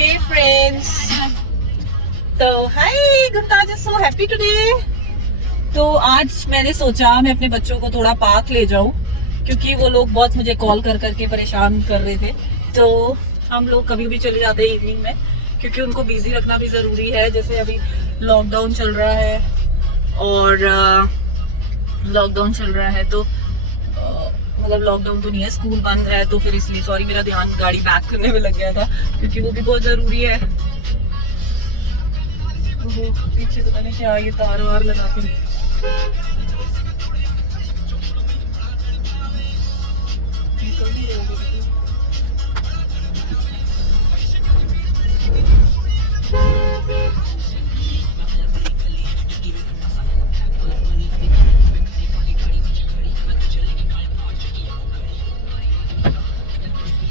Hey friends. तो hi Guptas is so happy today. तो आज मैंने सोचा मैं अपने बच्चों को थोड़ा पार्क ले जाऊं क्योंकि वो लोग बहुत मुझे कॉल कर करके परेशान कर रहे थे। तो हम लोग कभी भी चले जाते हैं इवनिंग में क्योंकि उनको बिजी रखना भी जरूरी है। जैसे अभी लॉकडाउन चल रहा है और लॉकडाउन चल रहा है तो मतलब लॉकडाउन तो नहीं है, स्कूल बंद है, तो फिर इसलिए सॉरी मेरा ध्यान गाड़ी पैक करने में लग गया था क्योंकि वो भी बहुत जरूरी है। वो पीछे पता नहीं क्या ये तार वार लगा के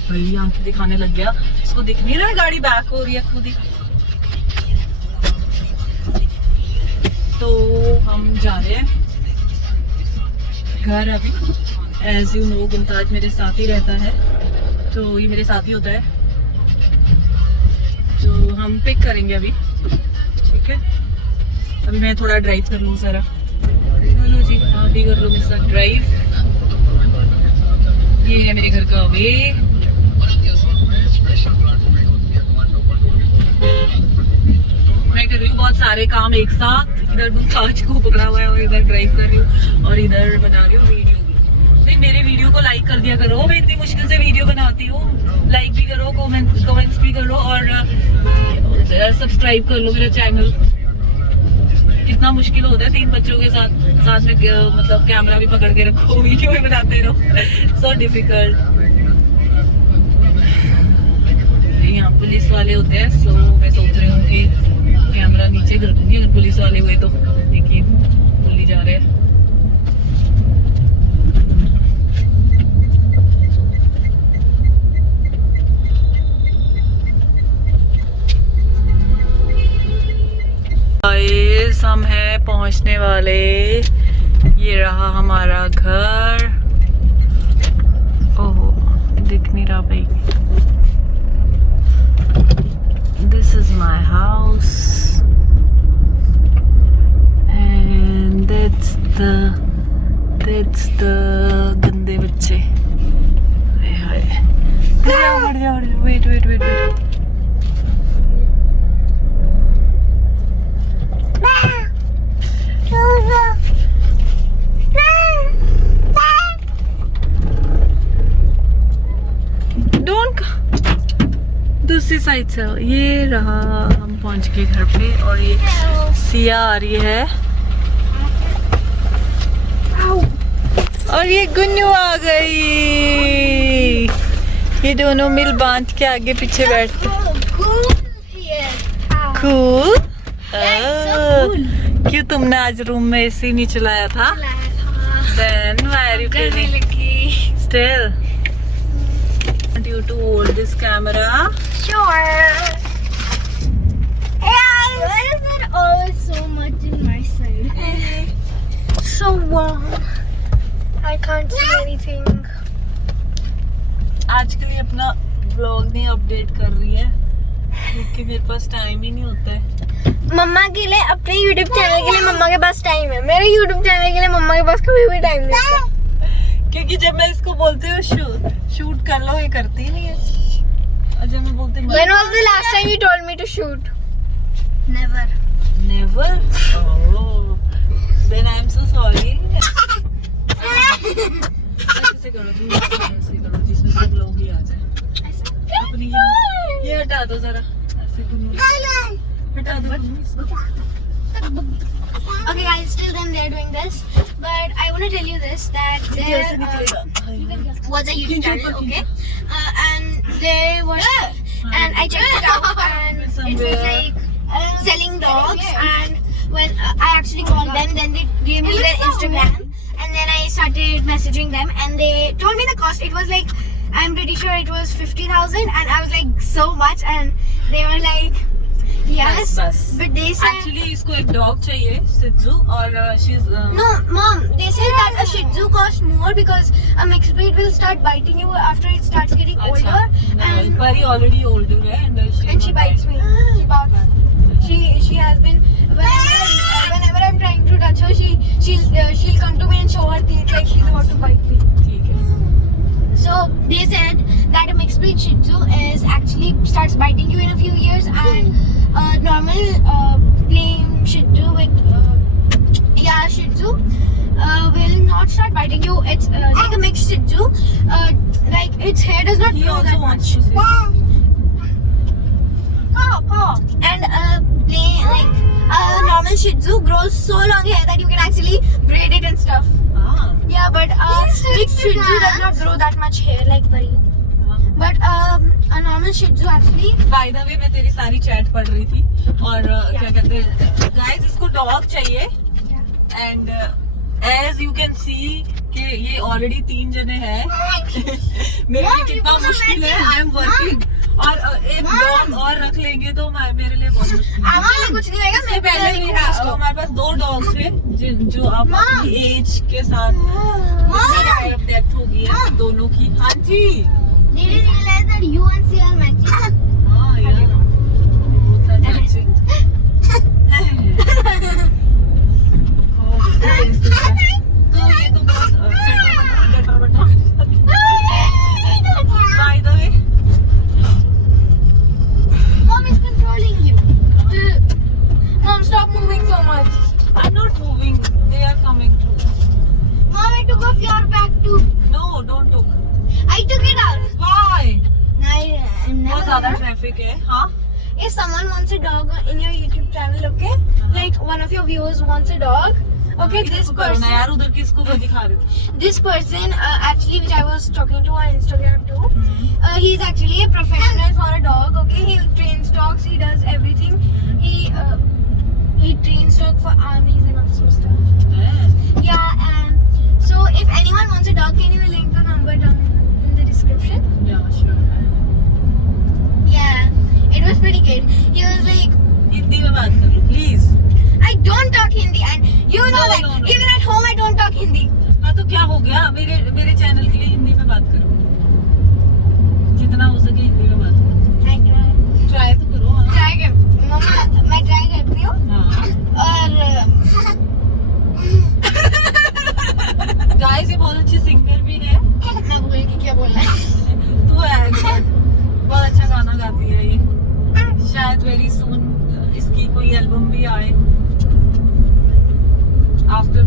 भाई आंखें दिखाने लग गया। इसको दिख नहीं रहा है गाड़ी बैक हो रही है खुद ही। तो हम जा रहे हैं घर अभी। एज यू नो गुमताज मेरे साथ ही रहता है, तो ये मेरे साथ ही होता है। तो हम पिक करेंगे अभी, ठीक है। अभी मैं थोड़ा ड्राइव कर लूँ जरा। चलो जी आप भी कर लो मेरे साथ ड्राइव। ये है मेरे घर का वे। मैं कर रही हूँ बहुत सारे काम एक साथ। इधर गुमताज को पकड़ा हुआ है और इधर ड्राइव कर रही हूँ और इधर बना रही हूँ वीडियो। नहीं मेरे वीडियो को लाइक कर दिया करो, मैं इतनी मुश्किल से वीडियो बनाती हूँ। लाइक भी करो, कमेंट्स भी करो और सब्सक्राइब कर लो मेरा चैनल। कितना मुश्किल होता है 3 बच्चों के साथ में मतलब कैमरा भी पकड़ के रखो, वीडियो भी बनाते रहो। So difficult. यहाँ पुलिस वाले होते हैं, सो मैं सोच रही हूँ कि कैमरा नीचे कर दूंगी अगर पुलिस वाले हुए तो। देखिए पुलिस जा रहे हैं। हम हैं पहुंचने वाले। ये रहा हमारा घर। ओहो दिख नहीं रहा भाई। This is my house and that's the गंदे बच्चे। हाय हाय मर जाओ wait don't दूसरी साइड से। ये रहा हम पहुंच गए घर पे और ये सिया आ रही है और ये गुन्नू आ गई। ये दोनों मिल बांध के आगे पीछे बैठते। कूल। क्यों तुमने आज रूम में एसी नहीं चलाया था? Then why are you feeling still? You to hold this camera? Sure. Yes. Why is there always so much in my side? So warm. I can't see anything. आज के लिए अपना ब्लॉग नहीं अपडेट कर रही है क्योंकि मेरे पास टाइम ही नहीं होता है। मम्मा के लिए अपने YouTube चैनल के लिए मम्मा के पास टाइम है, मेरे YouTube चैनल के लिए मम्मा के पास कभी भी टाइम नहीं है। क्योंकि जब मैं इसको बोलती हूँ शूट कर लो, ये करती ही नहीं है। और जब मैं बोलती हूँ When was the last time you told me to shoot? Never. Never? Oh, then I am so sorry. ऐसे करो तुम, ऐसे करो जिसमें सब लोग ही आ जाए। अपनी ये हटा दो जरा, ऐसे हटा दो इसको। Okay guys, till then they're doing this, but I want to tell you this, that there was a YouTube channel, okay, and they were, and I checked it out, and it was like selling dogs, and when I actually called them, then they gave me their Instagram, and then I started messaging them, and they told me the cost. It was like, I'm pretty sure it was 50,000, and I was like, so much, and they were like, Yes, बस but they said actually इसको एक डॉग चाहिए सिद्धू और she is no, mom. They said that a Shih Tzu costs more because a mixed breed will start biting you after it starts getting older, and Pari already older है and she bites me. She barks. She has been whenever I'm trying to touch her, she'll come to me and show her teeth like she's about to bite me. ठीक है. So they said that a mixed breed Shih Tzu is actually starts biting you in a few years, and normal plain Shih Tzu with Shih Tzu will not start biting you. It's like a mixed Shih Tzu. Like its hair does not He grow also that wants much. to say And plain like normal Shih Tzu grows so long hair that you can actually braid it and stuff. Yeah, but mixed Shih Tzu does not grow that much hair like Pari. But a normal Shih Tzu actually. By the way मैं तेरी सारी चैट पढ़ रही थी और क्या कहते हैं गाइस इसको डॉग चाहिए and as you can see कि ये ऑलरेडी 3 जने हैं मेरे लिए कितना मुश्किल है आई एम वर्किंग और एक डॉग और रख लेंगे तो मेरे लिए बहुत मुश्किल है आपके लिए कुछ नहीं होगा. इससे पहले भी हमारे पास 2 डॉग थे जो अब अपनी एज के साथ डेथ हो गई है दोनों की. हाँ जी Did you realize that you and she are matching? हाँ यार होता है matching. तो ये तो बहुत by the way Mom is controlling you. Mom, stop moving so much. I'm not moving, they are coming through. Mom, I took off your bag too. No, don't took. I took it out. Why? I'm बहुत ज्यादा never. Traffic है. हाँ If someone wants a dog in your YouTube channel, okay? Like one of your viewers wants a dog. Okay, this person. यार उधर किसको को दिखा रही हूँ. This person, actually, which I was talking to on Instagram too. He's actually a professional for a dog. Okay, he trains dogs. He does everything. He trains dog for armies and all sorts of stuff. Yeah, and so if anyone wants a dog, can you link the number down in the description? Yeah, sure. Yeah, it was pretty good. He was like, Hindi में बात कर लो please. I don't talk Hindi, and you know that. No. Even at home, I don't talk Hindi. हाँ तो क्या हो गया मेरे चैनल के लिए हिंदी में बात करो जितना हो सके हिंदी में बात करो. I try. ट्राई तो करो. हाँ. Try कर. मम्मा, मैं try करती हूँ. हाँ और गाइस ये बहुत अच्छी सिंगर भी है. मैं भूल गई क्या बोलना है. तू है बहुत अच्छा गाना गाती है ये. शायद वेरी सून इसकी कोई एल्बम भी आए आफ्टर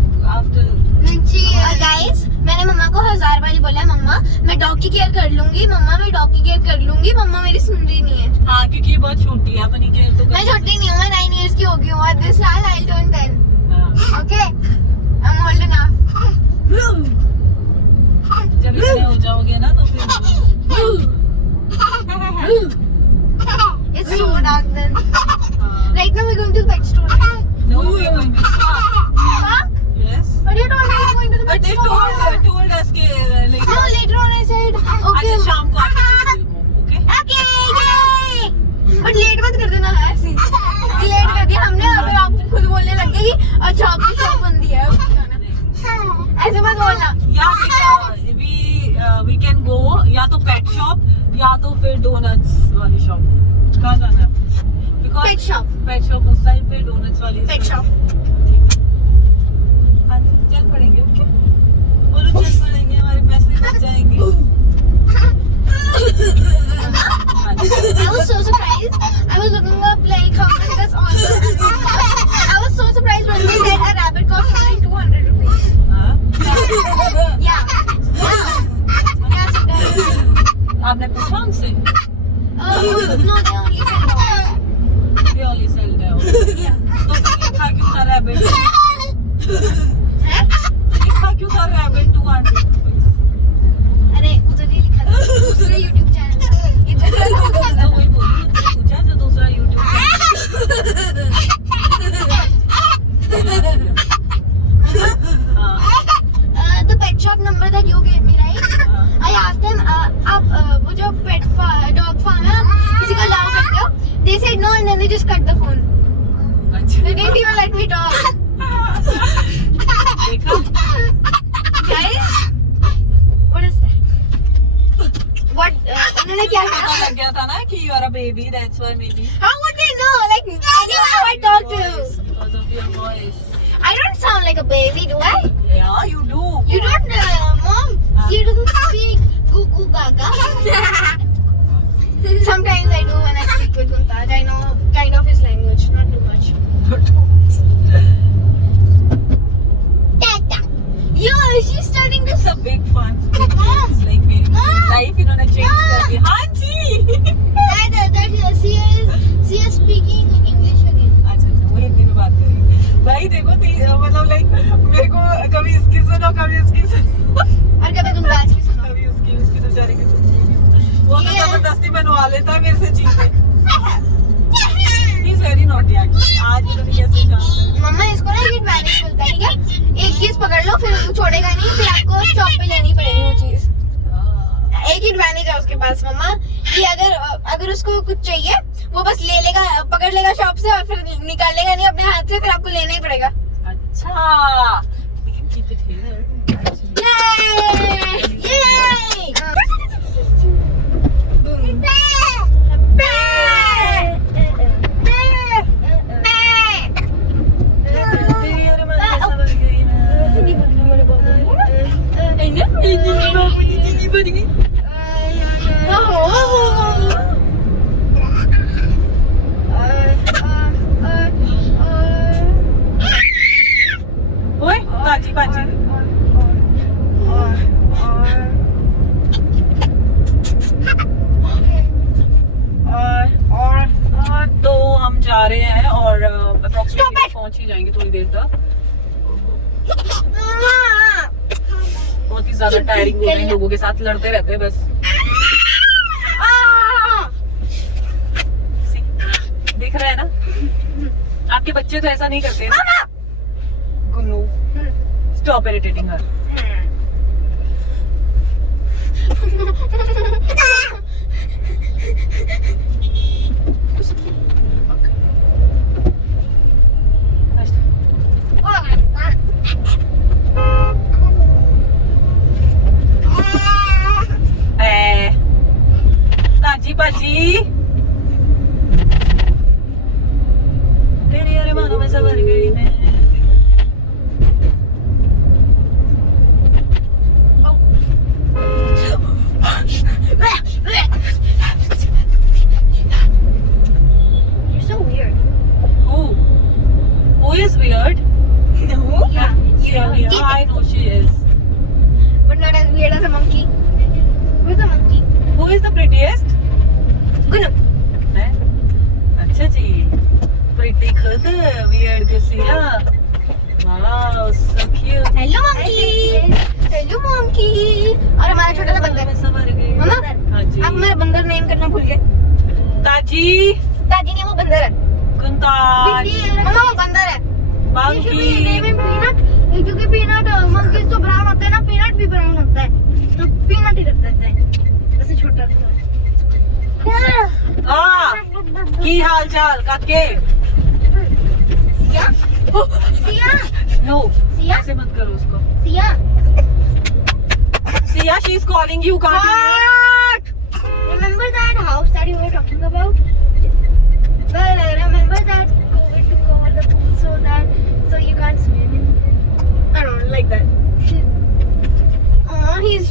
गाइस, मैंने मम्मा को 1000 बार बोला है, मम्मा मैं डॉग की केयर कर लूंगी, मम्मा मैं डॉग की केयर कर लूंगी. मम्मा मेरी सुन रही नहीं है. हाँ क्योंकि ये बहुत छोटी है अपनी केयर तो मैं छोटी नहीं हूँ, मैं 9 years की हो गई हूँ और दिस साल I'll turn 10. Okay, I'm old enough. जब इतने हो जाओगे ना तो फिर It's so dark then. हाँ. Right now we're going to the pet store. Right? No, we are going to Huh? yes. But you told me you're going to the But pet they store. told us के like No, later on I said okay. अच्छा शाम को आके okay. Okay, yay! But late मत कर देना ऐसे. लेट कर दिया हमने और फिर आप खुद बोलने लग गए कि अच्छा आपकी शॉप बंद है. ऐसे मत बोलना. या we can go या तो पेट शॉप या तो फिर डोनट्स वाली शॉप. कहाँ जाना है? Because Pet shop. Pet shop उस साइड पे डोनट्स वाली इस Pet side shop. पे. हाँ चल पड़ेंगे. ओके बोलो चल पड़ेंगे हमारे पैसे बच जाएंगे. हाँ जी. I was so surprised. I was looking up like how much this on. I was so surprised when they said a rabbit costs only 200 rupees. हाँ. Yeah. Yes, it does. आपने पूछा उनसे? No, they only sell dogs. They only sell dogs. Yeah. तो लिखा क्यों था rabbit? हैं? लिखा क्यों था rabbit 200 rupees? अरे उधर ही लिखा था. दूसरा YouTube channel. ये दूसरा तो वही बोली उसने पूछा जो दूसरा YouTube the pet shop number that you gave me, right? I asked them, आप वो जो pet dog farm है, आप किसी को allow करते they said no and then they just cut the phone. अच्छा They didn't even let me talk. देखा Guys, what is that? What? उन्होंने क्या पता कहा? लग गया था ना कि you are a baby, that's why maybe. How would they know? Like, anyone who I talk to. Because of your voice. I don't sound like a baby, do I? Yeah, you do. You don't, Mom. She doesn't speak goo goo gaga. Sometimes I do when I speak with Guntaj. I know kind of his language, not too much. Tata. Yo, she's starting to. It's a big fun. Mom. It's like मेरी Mom. life इन्होंने change कर दी. हाँ जी. That she is speaking English again. अच्छा वो हिंदी में बात करेंगे. भाई देखो मतलब लाइक मेरे को कभी इसकी सुनो कभी इसकी सुनो और कभी गुंदाज की सुनो. कभी उसकी तो बेचारे की सुनो. वो तो जबरदस्ती बनवा लेता है मेरे से चीजें. He's very naughty actually. आज भी तो नहीं कैसे जानता. मम्मा इसको ना एक एडवांटेज मिलता है, ठीक है? एक चीज पकड़ लो फिर वो छोड़ेगा नहीं, फिर आपको स्टॉप पे लेनी पड़ेगी वो चीज. एक एडवांटेज है उसके पास मम्मा कि अगर उसको कुछ चाहिए वो बस ले लेगा, पकड़ लेगा शॉप से और फिर निकालेगा नहीं अपने हाथ से, फिर आपको लेना ही पड़ेगा. अच्छा. We can keep it here. ओए बाजी बाजी. तो हम जा रहे हैं और अप्रोक्सीमेटली पहुंच ही जाएंगे थोड़ी देर तक. बहुत ही ज्यादा टायरिंग हो रही है, लोगों के साथ लड़ते रहते हैं बस. दिख रहा है ना, आपके बच्चे तो ऐसा नहीं करते ना. गुन्नू स्टॉप इरिटेटिंग हर. ताजी बाजी तेरे अरमानों में सवर गई मैं. You're so weird. Who is weird? No. Yeah, I know she is. But not as weird as a monkey. Who's a monkey? Who is the prettiest? Gunu. मैं. अच्छा जी. Pretty खुद weird कुसिया. Wow, so cute. Hello monkey. Hello monkey. और हमारा छोटा सा बंदर. मम्मा, हाँ जी. आप मेरा बंदर नेम करना भूल गए. ताजी. दादी ने वो बंदर है. कुंताज. मम्मा वो बंदर है. बांकी. पीनट, क्योंकि पीनट मंकीज तो ब्राउन होते हैं ना, पीनट भी ब्राउन होता है, तो पीनट ही रख देते हैं. वैसे छोटा सा. की हाल चाल काके. सिया, सिया, नो सिया, ऐसे मत करो उसको. सिया. Siya, she is calling you. Can't you? Remember that house that you were talking about? Well, I remember that COVID took over the pool so you can't swim in there. I don't like that. Oh, he's.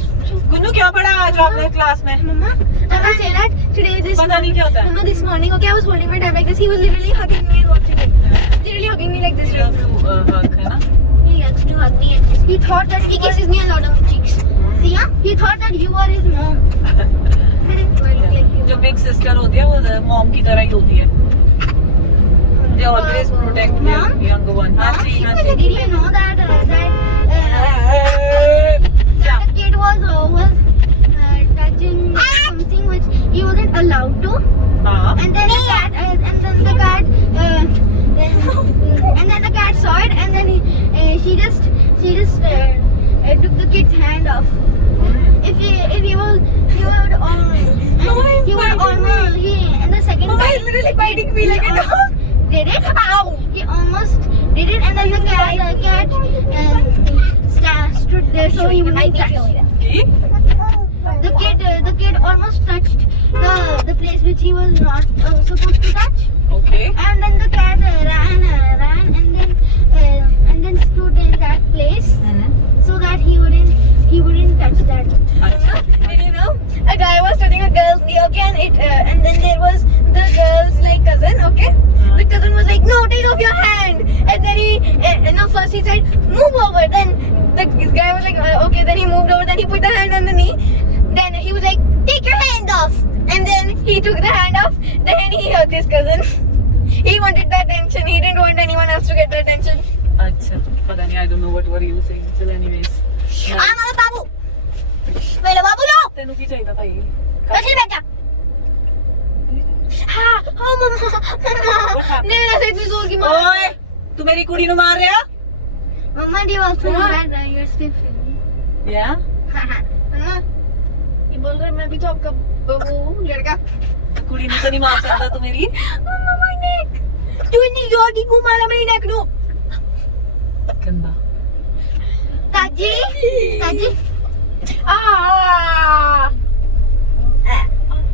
Gunnu क्या पढ़ा आज आपने क्लास में? Mama, I will say that today this. पता नहीं क्या होता है. Mama, this morning, okay, I was holding my tab like this. He was literally hugging me and watching it. Literally hugging me like this. You have to hug, है ना? He likes to hug me and he thought that he kisses me a lot on the cheeks. See, yeah? He thought that you are his mom. जो big sister होती है वो मॉम की तरह ही होती है. They always protect their younger one. हाँ जी, हाँ जी. Did you know that the kid was touching something which he wasn't allowed to? हाँ. And then the cat saw it, and then she just took the kid's hand off. If he would in the second Mama time, is literally biting getting me like a dog. Did it? Ow! He almost did it, and then the cat stood there so he wouldn't touch. The kid almost touched the place which he was not supposed to touch. Okay. And then the cat ran and then stood in that place so that he wouldn't touch that. Did you know? A guy was touching a girl's knee, okay, and then there was the girl's like cousin, okay. The cousin was like, "No, take off your hand." And then first he said, "Move over." Then the guy was like, "Okay." Then he moved over. Then he put the hand on the knee. Then he was like, "Take your hand off." And then he took the hand off. Then he hugged his cousin. He wanted the attention. He didn't want anyone else to get the attention. अच्छा, पता नहीं, I don't know what were you saying. Still, anyways. मेरा बाबू, मेरा बाबू लो. तेनू की चाहिए था भाई? कैसे बैठा? हाँ, मम्मा. नहीं ऐसे इतनी जोर की मार. ओए, तू मेरी कुड़ी नु मार रहा? मम्मा, do you also know that you're still filming? Yeah. मम्मा, ये बोल रहा है मैं भी तो आपका वो लड़का. कुड़ी नु तो नहीं मार सकता तू मेरी? मम्मा, my neck. तू इतनी जोर की क्यों मारा मेरी neck नु? गंदा. ताजी.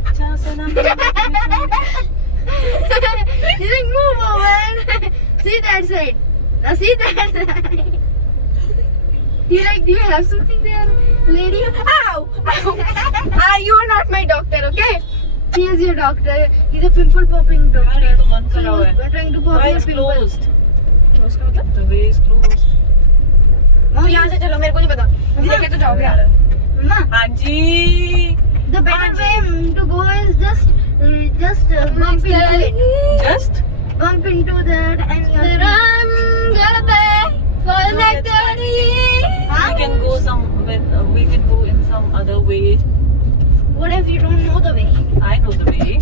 अच्छा सना. He's like, move over. See that side. Now see that side. He's like, do you have something there, lady? Ow! You are not my doctor, okay? He is your doctor. He's a pimple popping doctor. तो बंद करा हुआ है. We're trying to pop Why your is pimple. closed? Close का मतलब? The way is closed. मम्मा यहाँ से चलो, मेरे को नहीं पता. देखे तो जाओगे आप. मम्मा, हाँ जी. the better way to go is just bump into it. Just. Bump into that and you're I'm gonna pay for nectarine. We can go in some other way. What if you don't know the way? I know the way.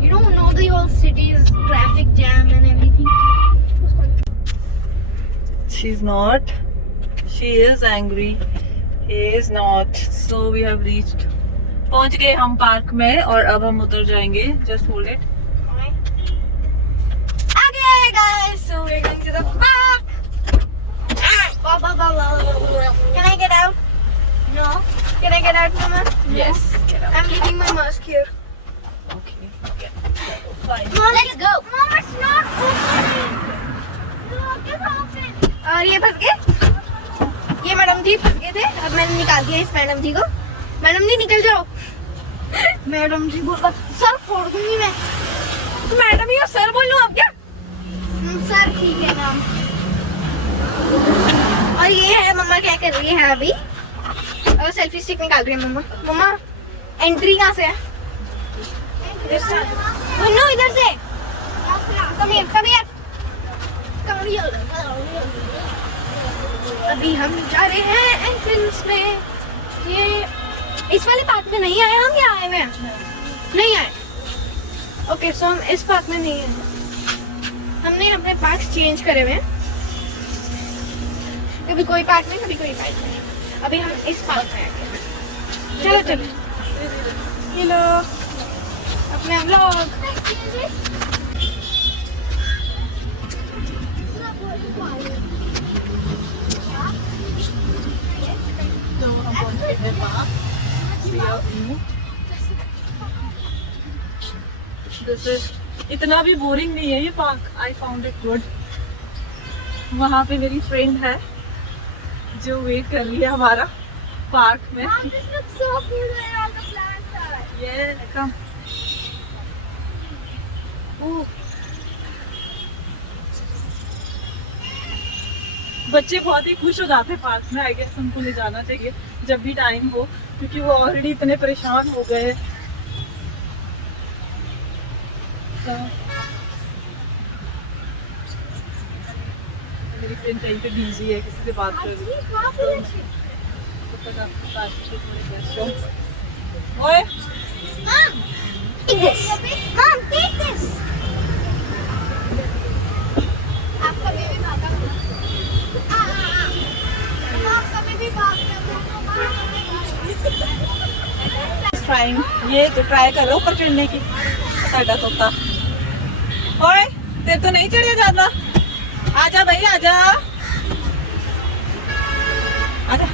You don't know the whole city's traffic jam and everything. She's not. She is angry. He is not. So we have reached. पहुंच गए हम पार्क में और अब हम उतर जाएंगे. Just hold it. Okay, guys, so we're going to the park. Can I get out? No. Can I get out, Mama? Yes. Get out. I'm leaving my mask here. Okay. Fine. Mom, let's go. Mom, it's not opening. Look, it's open. और ये फंस गए? ये मैडम जी फंस गए थे. अब मैंने निकाल दिया इस मैडम जी को. मैडम जी निकल जाओ. मैडम जी बोला सर फोड़ दूंगी मैं. मैडम ही हो सर बोल लूं आप क्या? सर ठीक है नाम. और ये है मम्मा क्या कर रही है अभी? सेल्फी स्टिक निकाल रही है मम्मा. मम्मा एंट्री कहाँ से है? नो इधर से. Come here. अभी हम जा रहे हैं एंट्रेंस में. ये इस वाले पार्क में नहीं आए हम. या आए हुए हैं? नहीं आए. ओके, सो हम इस पार्क में नहीं आए. हमने अपने पार्क चेंज करे हुए हैं. कभी कोई पार्क में, कभी कोई पार्क में. अभी हम इस पार्क में आए. चलो ये लो अपना व्लॉग. तो हम पहुंच गए हैं पार्क. This is इतना भी बोरिंग नहीं है ये park. I found it good. वहाँ पे मेरी फ्रेंड है जो वेट कर रही है हमारा पार्क में. Yeah, come. बच्चे बहुत ही खुश हो जाते हैं पार्क में. आई गेस उनको ले जाना चाहिए जब भी टाइम हो, क्योंकि वो ऑलरेडी इतने परेशान हो गए. मेरी फ्रेंड कहीं पे बिजी है, किसी से बात कर रही है. ओए Take this. Mom, take this. आपका बेबी भागा. आपका बेबी भागा. ट्राइंग. ये तो ट्राई करो ऊपर चढ़ने की. साइडा तोता ओए तेरे तो नहीं चढ़े ज्यादा, आजा भाई आजा आजा।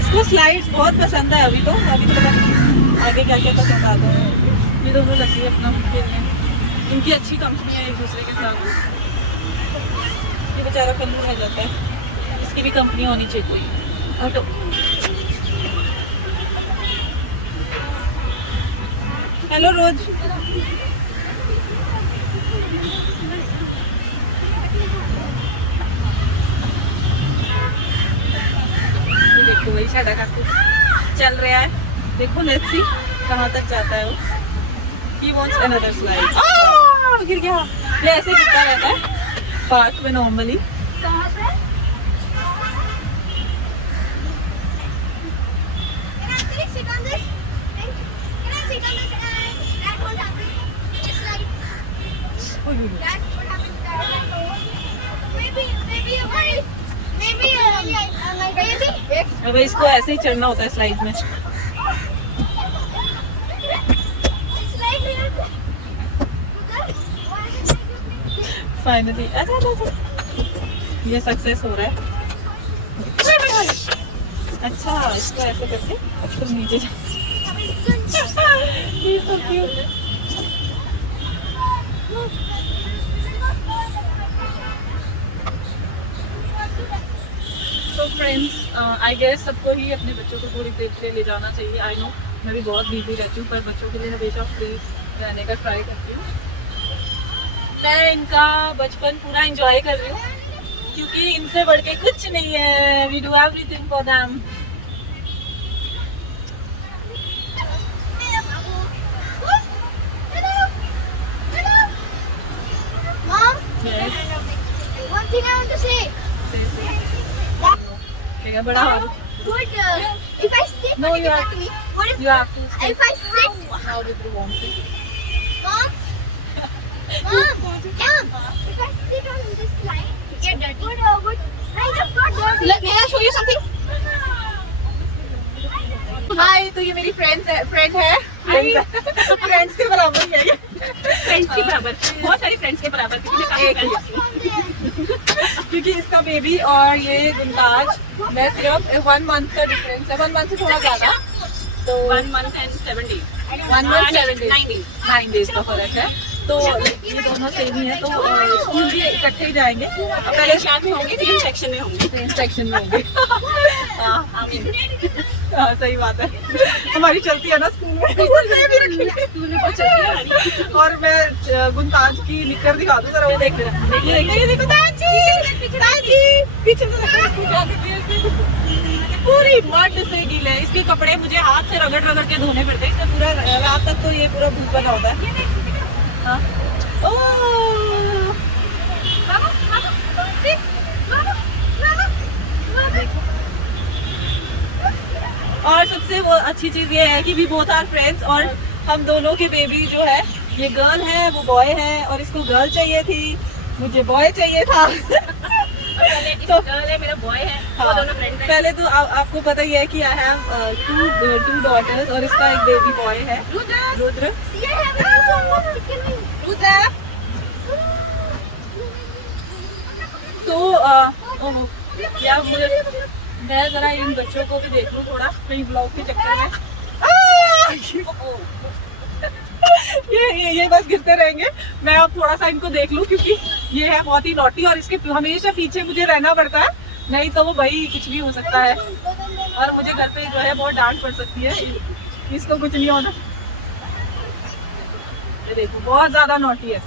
इसको स्लाइड्स बहुत पसंद है। अभी तो पता नहीं आगे क्या क्या पसंद आता है। ये दोनों लगी है अपना खेलने, इनकी अच्छी कंपनी है एक दूसरे के साथ। ये बेचारा कल्लू रह जाता है, इसकी भी कंपनी होनी चाहिए कोई। हटो। हेलो रोज। देखो वही साडा काकू चल रहा है, देखो लेट्स सी कहाँ तक जाता है वो। He wants another slide. गिर गया। ये ऐसे गिरता रहता है पार्क में नॉर्मली। कहाँ पे? Can I actually sit on this? Can I sit on this and that won't happen? It's like that won't happen. Maybe अब इसको ऐसे ही चढ़ना होता है स्लाइड में। फाइनली ये सक्सेस हो रहा है। अच्छा इसको ऐसे करके तुम नीचे जा। ये so cute। तो फ्रेंड्स आई गेस सबको ही अपने बच्चों को थोड़ी देर के लिए ले जाना चाहिए। आई नो मैं भी बहुत बिजी रहती हूँ, पर बच्चों के लिए हमेशा फ्री रहने का ट्राई करती हूँ। मैं इनका बचपन पूरा एंजॉय कर रही हूँ क्योंकि इनसे बढ़ के कुछ नहीं है। We do everything for them. Yes. One thing I want to say. बड़ा Good. If I sit, No, what you if have- to me? What if you have to sit. if I sit? How did you want to? Mom. If I sit on this line, get dirty. Good. I just got dirty. May I show you something? हाय, तो ये मेरी फ्रेंड है। फ्रेंड्स के बराबर ही है ये। फ्रेंड्स के बराबर, बहुत सारी फ्रेंड्स के बराबर, किसी ने काफी एक ही। friends। क्योंकि इसका बेबी और ये गुमताज मैं सिर्फ 1 मंथ का डिफरेंस है, 1 मंथ से थोड़ा ज्यादा। तो 1 month and 7 days। 1 मंथ 7 डेज, 9 days। 9 डेज का फर्क है। तो ये दोनों सेम ही है, तो स्कूल भी इकट्ठे ही जाएंगे। पहले शाम में होंगे, फिर सेक्शन में होंगे। सेम सेक्शन में होंगे। हाँ सही बात है, हमारी चलती है ना स्कूल में। स्कूल में कुछ चलती है हमारी। और मैं गुमताज की निकर दिखा दूँ जरा। वो देख रहे हैं, ये देखो ताजी पीछे से देखो इसको क्या करती है। इसकी पूरी मड से गीले है, इसके कपड़े मुझे हाथ से रगड़ रगड़ के धोने पड़ते हैं। इसमें पूरा रात तक तो ये पूरा भूख बना होता है। हाँ ओह और सबसे वो अच्छी चीज ये है कि वी बोथ आर फ्रेंड्स, और हम दोनों के बेबी जो है, ये गर्ल है वो बॉय है, और इसको गर्ल चाहिए थी, मुझे बॉय चाहिए था। तो गर्ल है, मेरा बॉय है, वो हाँ, दोनों फ्रेंड हैं। पहले तो आपको पता ही है कि आई हैव 2 डॉटर्स और इसका एक बेबी बॉय है रुद्र। तो या मुझे मैं जरा इन बच्चों को भी देख लूँ थोड़ा, कहीं ब्लॉग के चक्कर में। ये बस गिरते रहेंगे। मैं अब थोड़ा सा इनको देख लूँ क्योंकि ये है बहुत ही नॉटी और इसके हमेशा पीछे मुझे रहना पड़ता है, नहीं तो वो भाई कुछ भी हो सकता है और मुझे घर पे जो है बहुत डांट पड़ सकती है। इसको कुछ नहीं होना। ये देखो बहुत ज्यादा नॉटी है।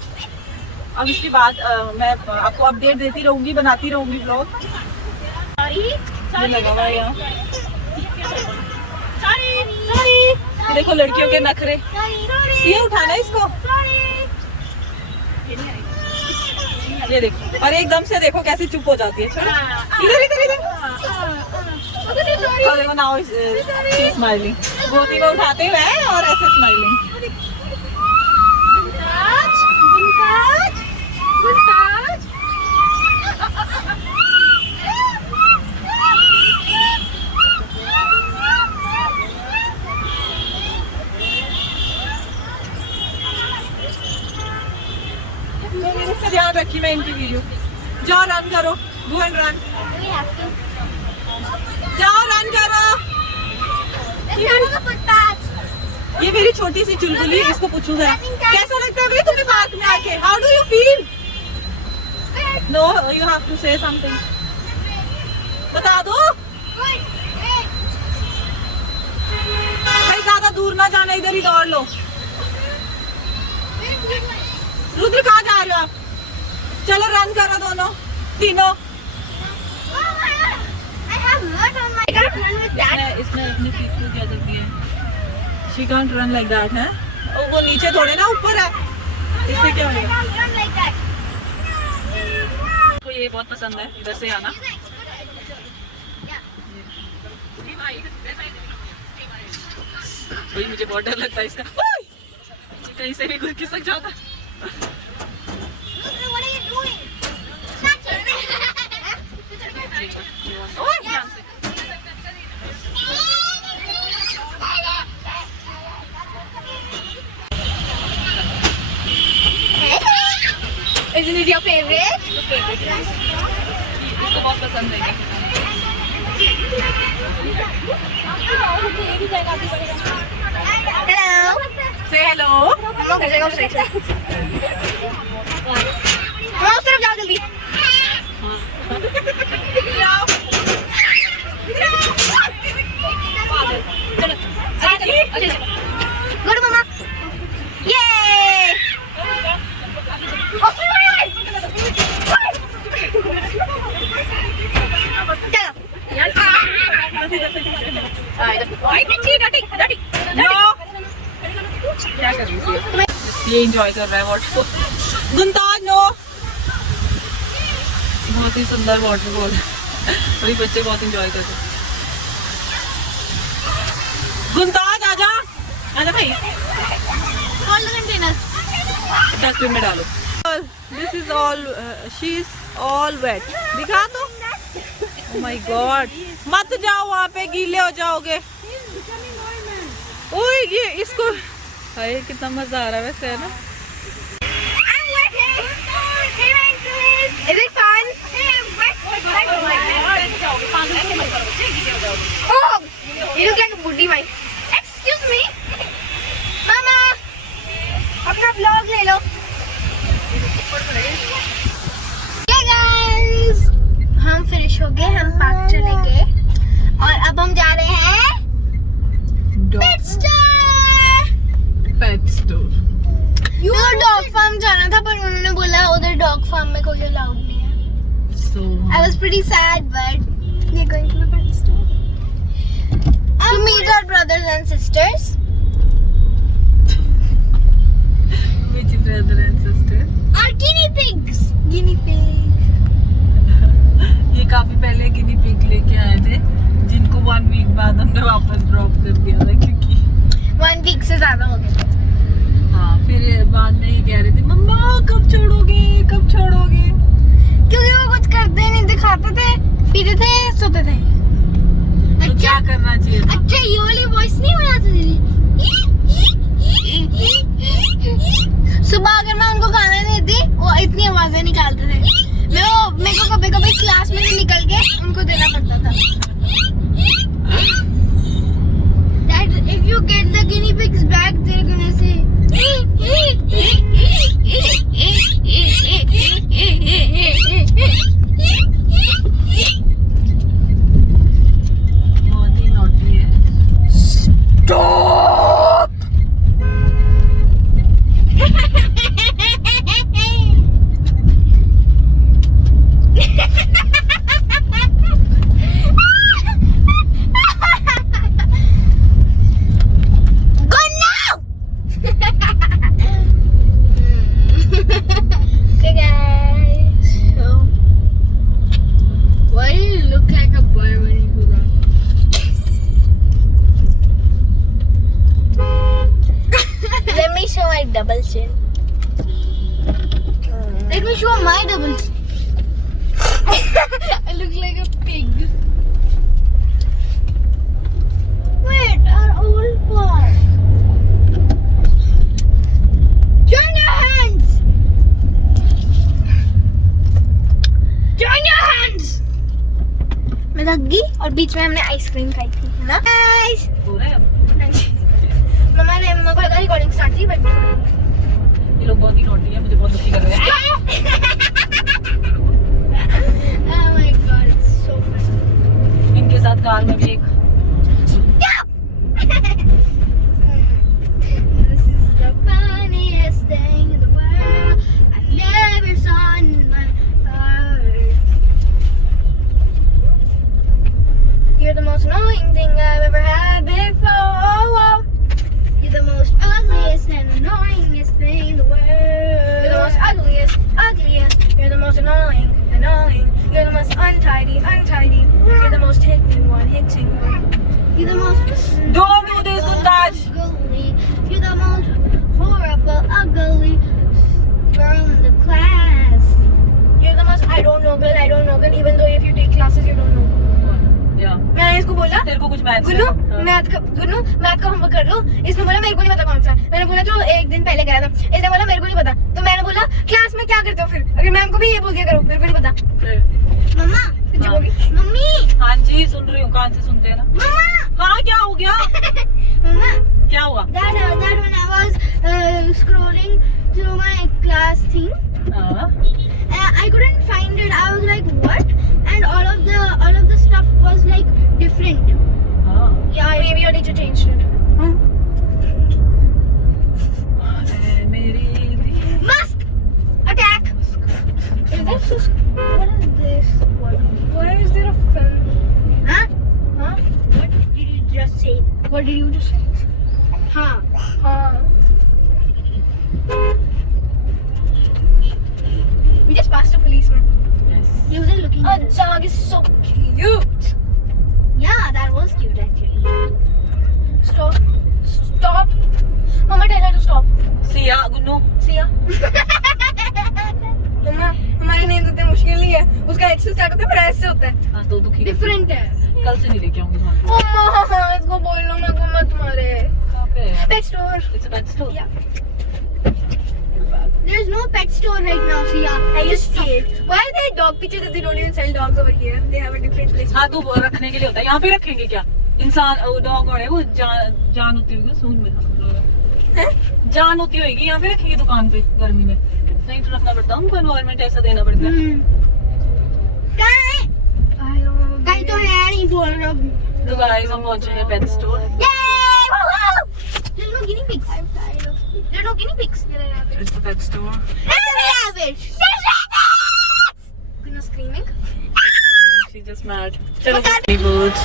अब इसके बाद मैं आपको अपडेट देती रहूंगी, बनाती रहूंगी ब्लॉग। ये लगा हुआ है यहाँ। ये देखो लड़कियों के नखरे। ये उठाना है इसको। ये देखो, और एकदम से देखो कैसे चुप हो जाती है। इधर इधर इधर। और देखो नाउ स्माइलिंग, गोदी को उठाते हुए और ऐसे स्माइलिंग। में ध्यान रखी मैं इनकी वीडियो। जाओ रन करो, go and run, We have to. जाओ रन करो। Let's go to the footpath. ये मेरी छोटी सी चुलबुली, इसको पूछूंगा कैसा लगता है भाई तुम्हें पार्क में आके, how do you feel? No you have to say something, बता दो भाई, ज्यादा दूर ना जाना, इधर ही दौड़ लो। रुद्र कहाँ जा रहे हो आप? चलो रन करो दोनों तीनों। I have not on my. I can't run with that. इसने अपनी फीट को क्या कर दिया? She can't run like that है? वो नीचे थोड़े ना ऊपर है, इससे क्या I होगा? can't run like that. को ये बहुत पसंद है, इधर से आना। भाई मुझे बहुत डर लगता है इसका, कहीं से भी कोई खिसक जाता है। What are you doing? Touch it. ओए, ध्यान से। Isn't it your favorite? इसको बहुत पसंद है। Hello. Say hello. हम लोग कैसे उस तरफ जाओ जल्दी। गुड मम्मा। ये क्या कर रही है? ये एंजॉय कर रहा है वाटरफॉल। गुंताज नो, बहुत ही सुंदर वाटरफॉल है, सभी बच्चे बहुत एंजॉय कर रहे हैं। गुंताज आजा, आजा भाई, All the containers. डस्टबिन में डालो। This is all, she is all wet, दिखा दो। ओह माय गॉड, मत जाओ वहाँ पे, गीले हो जाओगे। ओए ये इसको, हाय कितना मजा आ रहा है वैसे, है ना? I'm waiting. Is it fun? Oh, you look like a buddhi bhai. Excuse me, Mama. अपना vlog ले लो. Hey guys, हम फिनिश हो गए, हम पार्क चले गए और अब हम जा रहे हैं Pet Store. Pet store. Dog farm जाना था पर उन्होंने बोला उधर डॉग फार्म में कोई अलाउड नहीं है। सो I was pretty sad, but we're going to the pet store to meet our brothers and sisters. which brother and sister? Our guinea pigs. Guinea pig. ये काफी पहले गिनी पिग लेके आए थे, जिनको 1 वीक बाद हमने वापस ड्रॉप कर दिया था, क्योंकि 1 week से ज्यादा हो गए थे। हाँ, फिर बाद में ये कह रहे थे मम्मा कब छोड़ोगे, कब छोड़ोगे। क्योंकि वो कुछ करते नहीं थे, खाते थे, पीते थे, सोते थे। तो क्या करना चाहिए था? अच्छा ये वाली वॉइस नहीं बनाते थे। सुबह अगर मैं उनको खाना नहीं देती वो इतनी आवाजें निकालते थे। मेरे को कभी कभी क्लास में से निकल के उनको देना पड़ता था। That if you get the guinea pigs back, they're gonna say. बहुत ही नॉटी है। Stop! Go now! Okay guys, so why do you look like a boy when you do that? Let me show my double chin. Let me show my double chin. I look like a pig. Wait, our old boy. Join your hands. रग्गी और बीच में हमने आइसक्रीम खाई थी, है ना गाइस? हो रहा है अब। मम्मा को लगा रिकॉर्डिंग स्टार्ट थी बट ये लोग बहुत ही नोटी है, मुझे बहुत दुखी कर रहे हैं। Oh my god, it's so funny. इनके साथ कार में भी एक This is the funniest thing in the world I've never saw in my heart. You're the most annoying thing I've ever had before. You're the most ugliest and annoyingest thing in the world. You're the most ugliest. You're the most annoying. You're the most untidy. You're the most hitting one. You're the most. Don't do this, Kuntaj. Ugly. You're the most horrible, ugly girl in the class. You're the most I don't know girl, even though if you take classes you don't know. या मैंने इसको बोला तेरे को कुछ मैथ गुन्नू मैथ का होमवर्क कर लो। इसने बोला मेरे को नहीं पता कौन सा। मैंने बोला जो एक दिन पहले करा था। इसने बोला मेरे को नहीं पता। तो मैंने बोला क्लास में क्या करते हो फिर? अगर मैम को भी ये बोल दिया करो मेरे को नहीं पता। मम्मा कुछ हाँ। बोली? मम्मी हाँ जी सुन रही हूँ, कान से सुनते हैं ना। मम्मा हाँ क्या हो गया? मम्मा क्या हुआ? that when I was scrolling through my class thing हाँ I couldn't find it. I was like what? And all of the stuff was like different. हाँ Yeah, maybe your teacher changed it. मेरी Musk! Attack! Is this just, what is this? Why is there a film? Huh? What did you just say? What did you just say? Huh. We just passed a policeman. yes. He wasn't looking at us. Dog is so cute. Yeah, that was cute actually. Stop. Mama, tell her to stop. Siya गुन्नू सिया मम्मा हमारे नेम इतने मुश्किल नहीं है। उसका एच से स्टार्ट होता है फिर एस से होता है। हाँ तो दुखी डिफरेंट है। कल से नहीं लेके आऊंगी तुम्हारे। मम्मा इसको बोल लो मेरे को मत मारे। कहाँ पे है? Pet store. It's a pet store. Yeah. There's no pet store right now, Sia. I just see it. Why are there dog pictures if they don't even sell dogs over here? They have a different place. हाँ तो वो रखने के लिए होता है। यहाँ पे रखेंगे क्या? इंसान डॉग है वो जान होती होगी सूंड में जान होती होगी, यहाँ पे रखेंगे दुकान पे गर्मी में। नहीं तो रखना पड़ता है उनको, एनवायरनमेंट ऐसा देना पड़ता है। कहीं तो है नहीं बोल रहा हूँ। तो गाइस हम पहुंचे हैं pet store. There's no guinea pigs. There are no guinea pigs. There are rabbits. It's a pet store. There's rabbits. There's rabbits. Guna screaming. She's just mad. चलो Happy birds.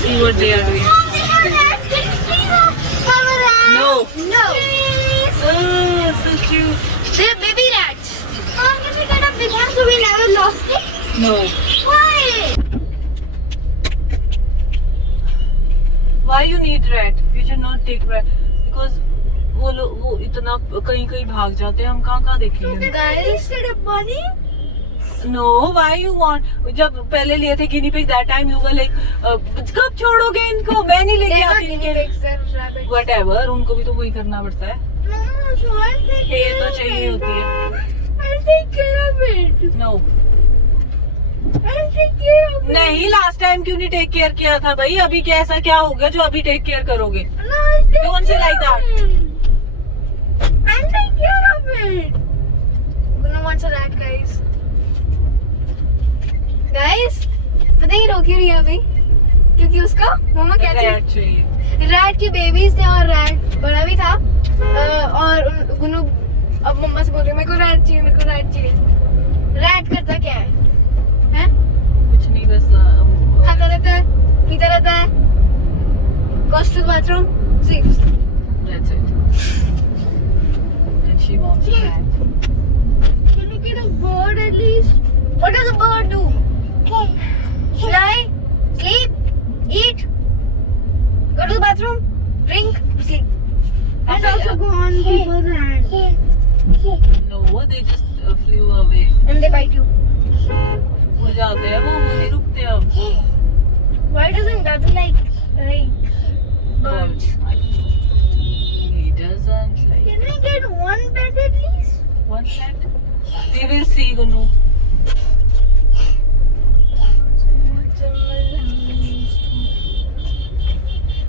See what they are doing. Mom, they have rats. Can you please have a rat? No. No. Please. Oh, so cute. They're baby rats. Mom, can we get a big one so we never lost it? No. Why? Why you need rat? You should not take rat because वो इतना कहीं भाग जाते हैं, हम कहाँ देखेंगे? Guys, get a bunny? No, why you want? जब पहले लिए थे guinea pig that time you were like कब छोड़ोगे इनको? मैं नहीं लेके They're not आती guinea इनके। pigs, they're rabbits. Whatever, उनको भी तो वही करना पड़ता है। No, so I'll take ये care तो of चाहिए it. होती है। I'll take care of it. No. I'll take care of it. नहीं, लास्ट टाइम क्यों नहीं टेक केयर किया था भाई? अभी क्या ऐसा क्या हो गया जो अभी टेक केयर करोगे? No, I'll take Don't say like that. care of it. I'll take care of it. Guna wants a rat, guys. Guys, पता है ये रो क्यों रही है अभी? क्योंकि उसका मम्मा क्या चाहिए? Rat चाहिए। रैट के बेबीज थे और रैट बड़ा भी था और गुनू अब मम्मा से बोल रही है मेरे को रैट चाहिए। रैट करता क्या है? हैं? कुछ नहीं बस खाता रहता है, पीता रहता है, goes to the bathroom, sleeps. That's it. And she wants a rat. Can you get a bird at least? What does a bird do? Fly, sleep, eat, go to the bathroom, drink, sleep. And also go on people's hands. No, they just flew away. And they bite you. वो जाते हैं, वो नहीं रुकते अब। Why doesn't Dadu like birds? He doesn't Gunnu?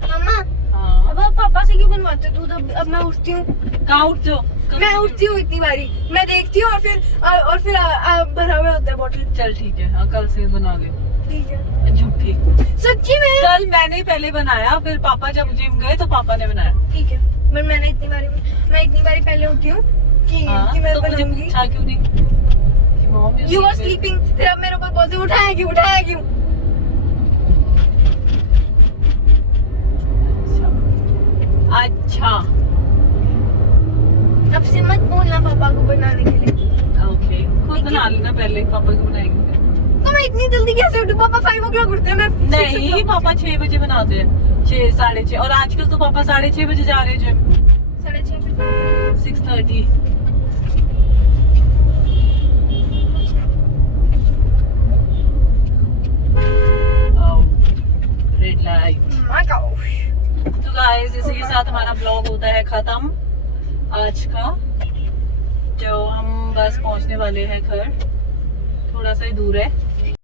मम्मा हाँ अब आप पापा से क्यों बनवाते दूध? अब मैं उठती हूँ, कहाँ उठते हो? मैं उठती हूँ इतनी बारी, मैं देखती हूँ और फिर भरा हुआ होता है बॉटल। चल ठीक है, हाँ कल से बना ले। ठीक है, झूठी। सच्ची में? कल मैंने पहले बनाया, फिर पापा जब जिम गए तो पापा ने बनाया। ठीक है, पर मैं इतनी बारी पहले उठी हूँ कि मैं तो मुझे बनाऊंगी। पूछा क्यों नहीं कि मॉम यू आर स्लीपिंग, फिर अब मेरे ऊपर बोलते उठाया क्यों? अच्छा अब से मत बोलना पापा को बनाने के लिए। ओके, खुद बना लेना पहले, पापा को बनाएंगे। तो मैं इतनी जल्दी कैसे उठूं? पापा 5 o'clock उठते हैं, मैं 6 नहीं, o'clock। पापा 6 बजे बनाते हैं, 6 साढ़े 6। और आजकल तो पापा 6:30 बजे जा रहे हैं जिम। 6:30 6:30। Red light. तो गाइस इसी के साथ हमारा ब्लॉग होता है खत्म आज का। जो हम बस पहुंचने वाले हैं घर, थोड़ा सा ही दूर है।